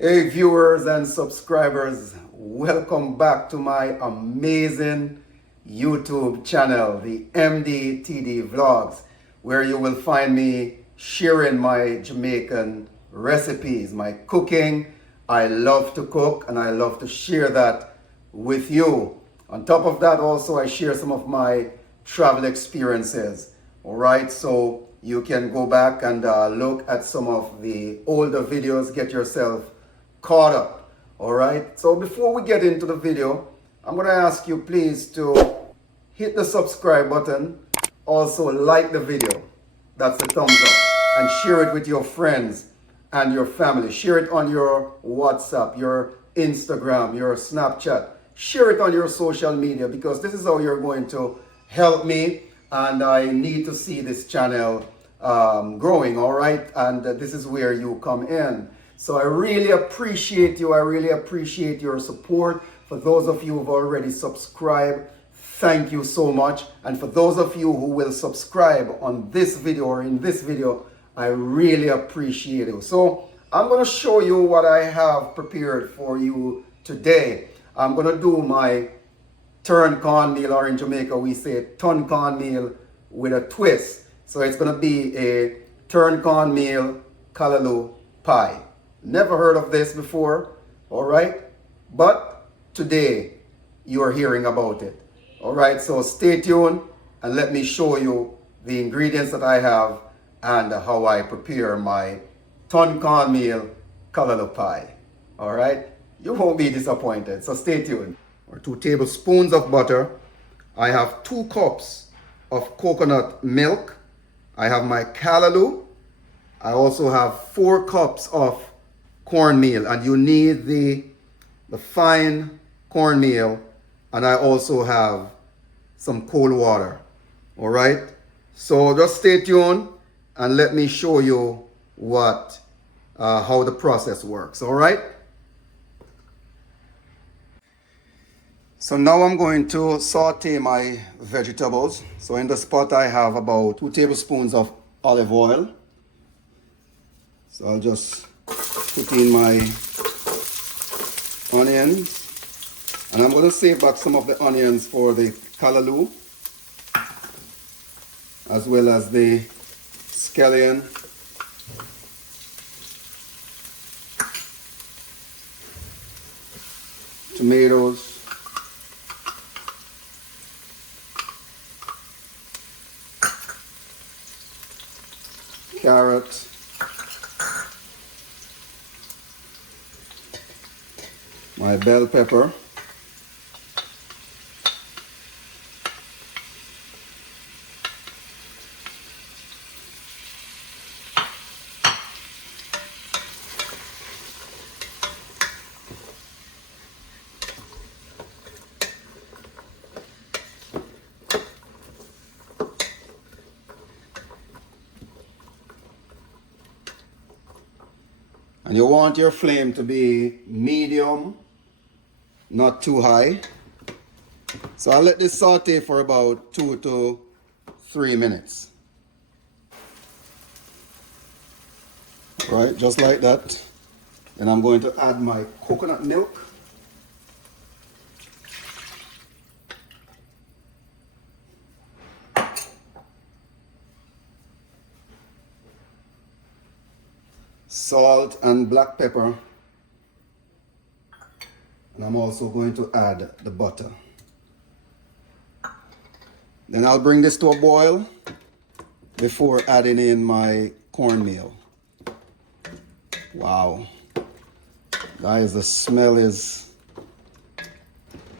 Hey viewers and subscribers, welcome back to my amazing YouTube channel, the MDTD Vlogs, where you will find me sharing my Jamaican recipes, my cooking. I love to cook and I love to share that with you. On top of that, also I share some of my travel experiences. All right, so you can go back and look at some of the older videos, get yourself caught up. All right, so before we get into the video, I'm going to ask you please to hit the subscribe button, also like the video, that's the thumbs up, and share it with your friends and your family. Share it on your WhatsApp, your Instagram, your Snapchat. Share it on your social media, because this is how you're going to help me, and I need to see this channel growing. All right, and this is where you come in. So I really appreciate you. I really appreciate your support. For those of you who've already subscribed, thank you so much. And for those of you who will subscribe on this video or in this video, I really appreciate it. So I'm going to show you what I have prepared for you today. I'm going to do my turn cornmeal, or in Jamaica we say ton cornmeal with a twist. So it's going to be a turn cornmeal callaloo pie. Never heard of this before, all right? But today you are hearing about it. All right, so stay tuned and let me show you the ingredients that I have and how I prepare my ton cornmeal callaloo pie. All right, you won't be disappointed, so stay tuned. 2 tablespoons of butter. I have 2 cups of coconut milk. I have my callaloo. I also have 4 cups of cornmeal, and you need the fine cornmeal, and I also have some cold water. All right, so just stay tuned and let me show you what how the process works. All right, so now I'm going to saute my vegetables. So in this pot I have about 2 tablespoons of olive oil. So I'll just put in my onions, and I'm going to save back some of the onions for the callaloo, as well as the scallion, tomatoes, carrot, my bell pepper, and you want your flame to be medium, not too high. So I'll let this saute for about 2 to 3 minutes. Right, just like that. Then I'm going to add my coconut milk. Salt and black pepper. And I'm also going to add the butter. Then I'll bring this to a boil before adding in my cornmeal. Wow. Guys, the smell is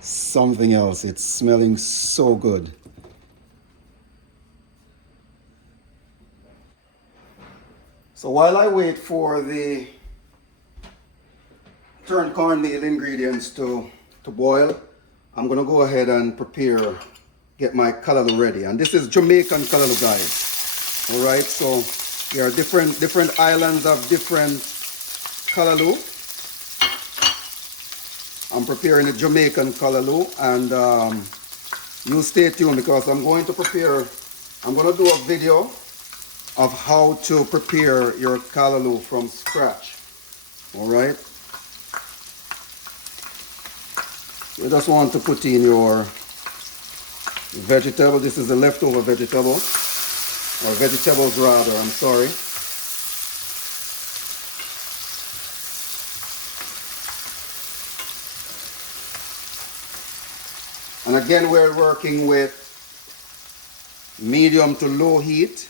something else. It's smelling so good. So while I wait for the turn cornmeal ingredients to boil, I'm going to go ahead and get my callaloo ready. And this is Jamaican callaloo, guys. All right, so there are different islands of different callaloo. I'm preparing a Jamaican callaloo, and you stay tuned, because I'm going to do a video of how to prepare your callaloo from scratch. All right, You just want to put in your vegetable. This is the leftover vegetable, or vegetables rather, I'm sorry. And again, we're working with medium to low heat,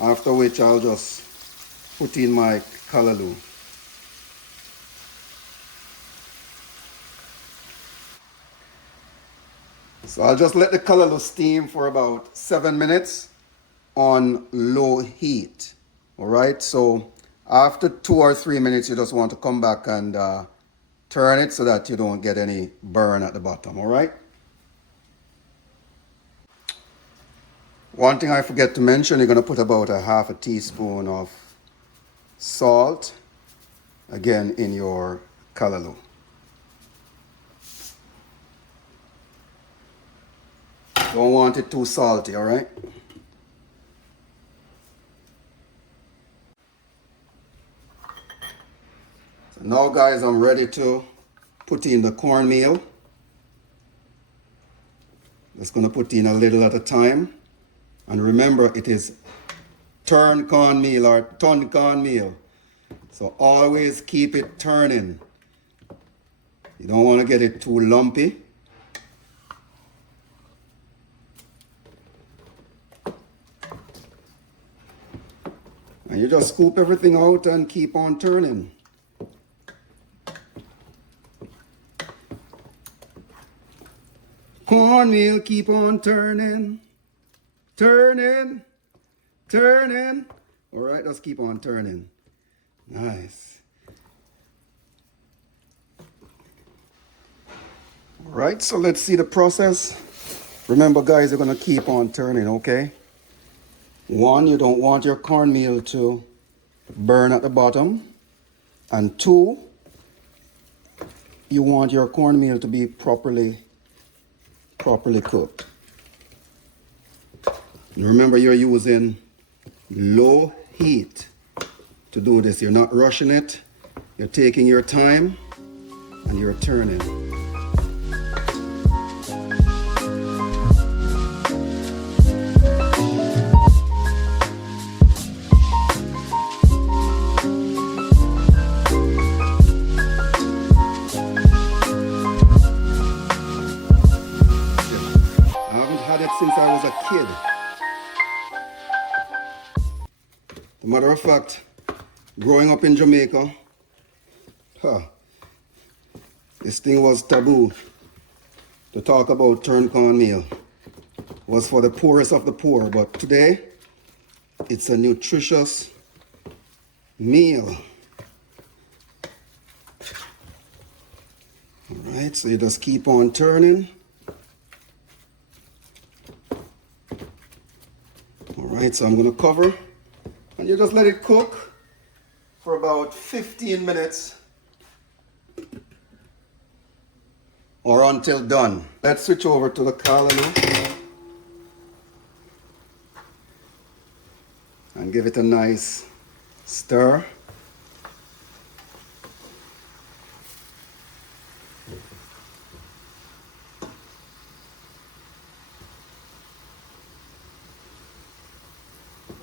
after which I'll just put in my callaloo. So I'll just let the callaloo steam for about 7 minutes on low heat. All right, so after 2 or 3 minutes, you just want to come back and turn it so that you don't get any burn at the bottom. All right. One thing I forget to mention, you're going to put about a half a teaspoon of salt, again, in your callaloo. Don't want it too salty, all right? So now, guys, I'm ready to put in the cornmeal. Just going to put in a little at a time. And remember, it is turn cornmeal or ton cornmeal. So always keep it turning. You don't want to get it too lumpy. And you just scoop everything out and keep on turning. Cornmeal, keep on turning. Turning. Turning. All right, let's keep on turning. Nice. All right, so let's see the process. Remember, guys, you're going to keep on turning, okay? 1, you don't want your cornmeal to burn at the bottom. And 2, you want your cornmeal to be properly cooked. And remember, you're using low heat to do this. You're not rushing it. You're taking your time and you're turning. I haven't had it since I was a kid. As a matter of fact, growing up in Jamaica, this thing was taboo to talk about turned cornmeal. It was for the poorest of the poor, but today it's a nutritious meal. All right, so you just keep on turning. All right, so I'm going to cover. And you just let it cook for about 15 minutes or until done. Let's switch over to the callaloo and give it a nice stir.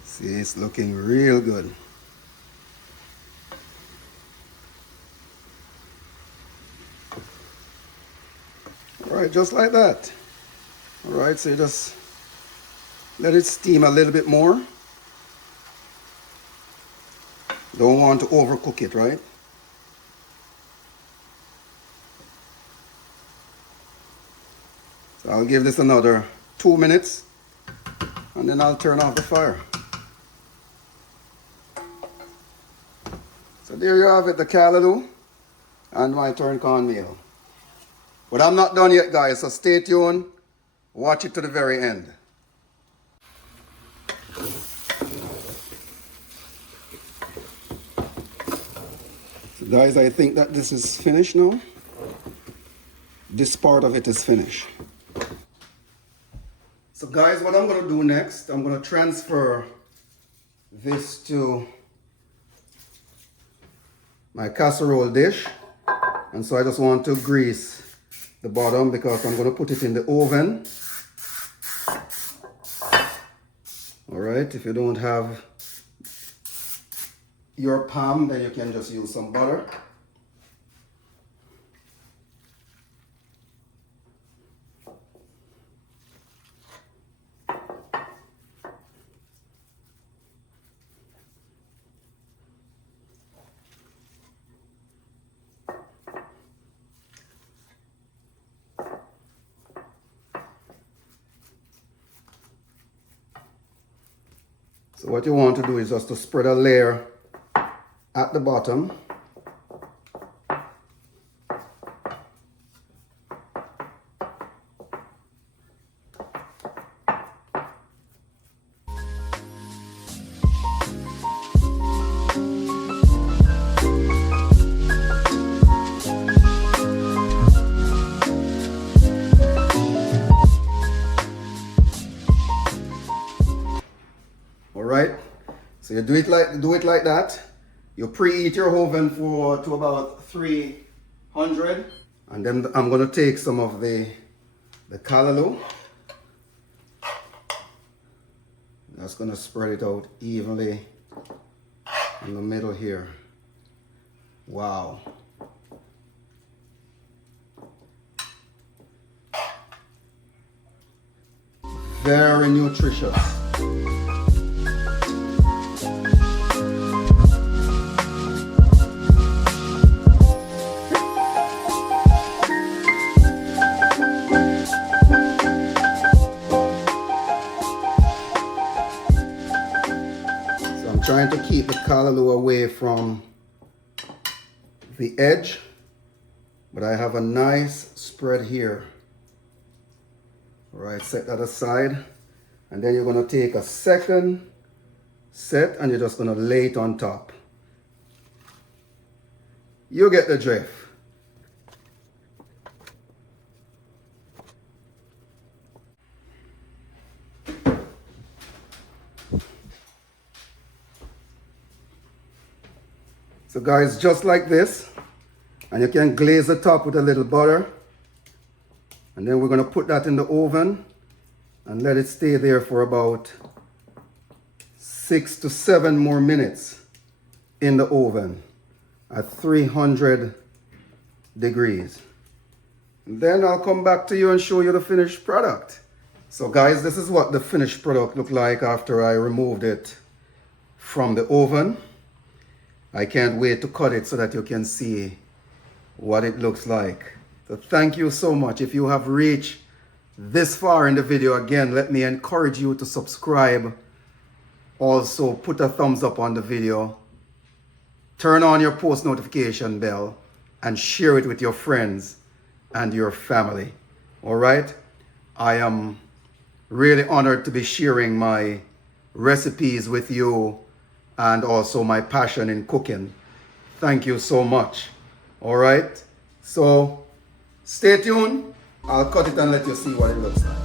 See, it's looking real good. All right, just like that. All right, so you just let it steam a little bit more. Don't want to overcook it, right? So I'll give this another 2 minutes and then I'll turn off the fire. So there you have it, the callaloo and my turned cornmeal. But I'm not done yet, guys, so stay tuned. Watch it to the very end. So guys, I think that this is finished now. This part of it is finished. So guys, what I'm going to do next, I'm going to transfer this to my casserole dish. And so I just want to grease the bottom because I'm going to put it in the oven. All right, if you don't have your palm, then you can just use some butter. So what you want to do is just to spread a layer at the bottom. All right, so you do it like that. You preheat your oven to about 300, and then I'm going to take some of the callaloo. That's going to spread it out evenly in the middle here. Wow. Very nutritious. Trying to keep the callaloo away from the edge, but I have a nice spread here. All right, set that aside, and then you're going to take a second set and you're just going to lay it on top. You get the drift. So guys, just like this, and you can glaze the top with a little butter, and then we're going to put that in the oven and let it stay there for about 6 to 7 more minutes in the oven at 300 degrees. And then I'll come back to you and show you the finished product. So guys, this is what the finished product looked like after I removed it from the oven. I can't wait to cut it so that you can see what it looks like. So thank you so much. If you have reached this far in the video, again, let me encourage you to subscribe. Also, put a thumbs up on the video. Turn on your post notification bell and share it with your friends and your family. All right? I am really honored to be sharing my recipes with you and also my passion in cooking. Thank you so much. All right, so stay tuned. I'll cut it and let you see what it looks like.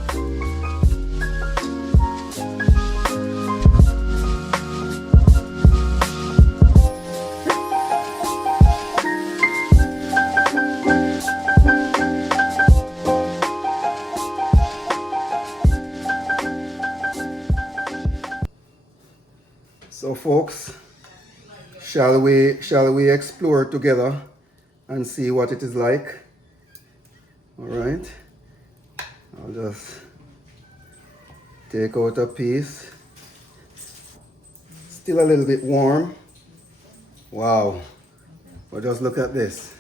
So folks, shall we explore together and see what it is like? All right, I'll just take out a piece. Still a little bit warm. Wow, but just look at this.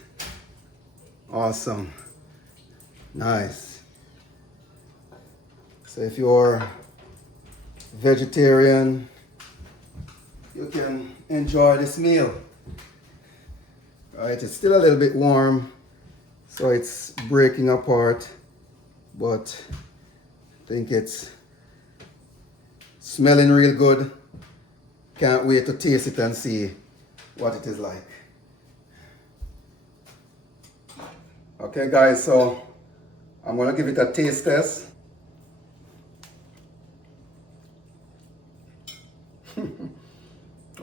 Awesome, nice. So if you're vegetarian, you can enjoy this meal. Right, it's still a little bit warm, so it's breaking apart, but I think it's smelling real good. Can't wait to taste it and see what it is like. Okay guys, so I'm gonna give it a taste test.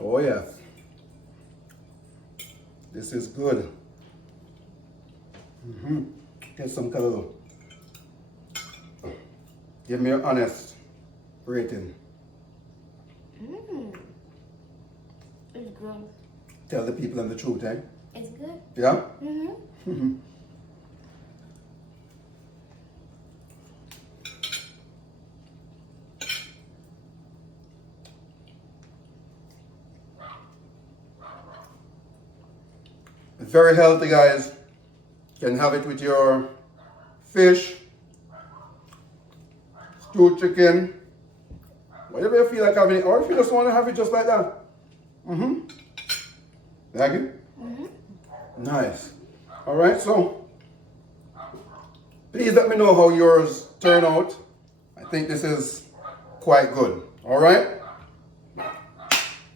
Oh yeah, this is good. Get some callaloo. Give me your honest rating. It's good. Tell the people the truth, eh? It's good. Yeah? It's very healthy, guys. You can have it with your fish, stewed chicken, whatever you feel like having it, or if you just want to have it just like that. Like it? Nice. All right, so please let me know how yours turn out. I think this is quite good. All right?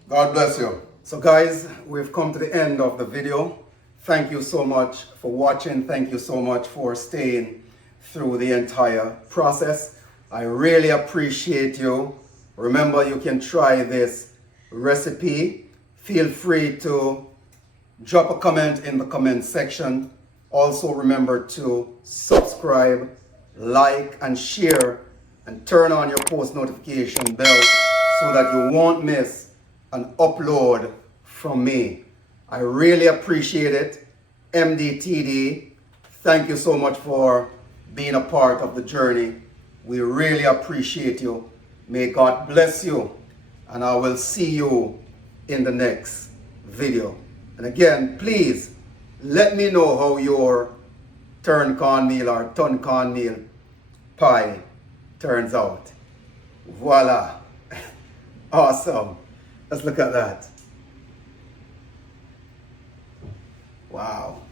God bless you. So guys, we've come to the end of the video. Thank you so much for watching. Thank you so much for staying through the entire process. I really appreciate you. Remember, you can try this recipe. Feel free to drop a comment in the comment section. Also remember to subscribe, like, and share, and turn on your post notification bell so that you won't miss an upload from me. I really appreciate it. MDTD, thank you so much for being a part of the journey. We really appreciate you. May God bless you, and I will see you in the next video. And again, please let me know how your turn cornmeal or ton cornmeal pie turns out. Voila. Awesome. Let's look at that. Wow.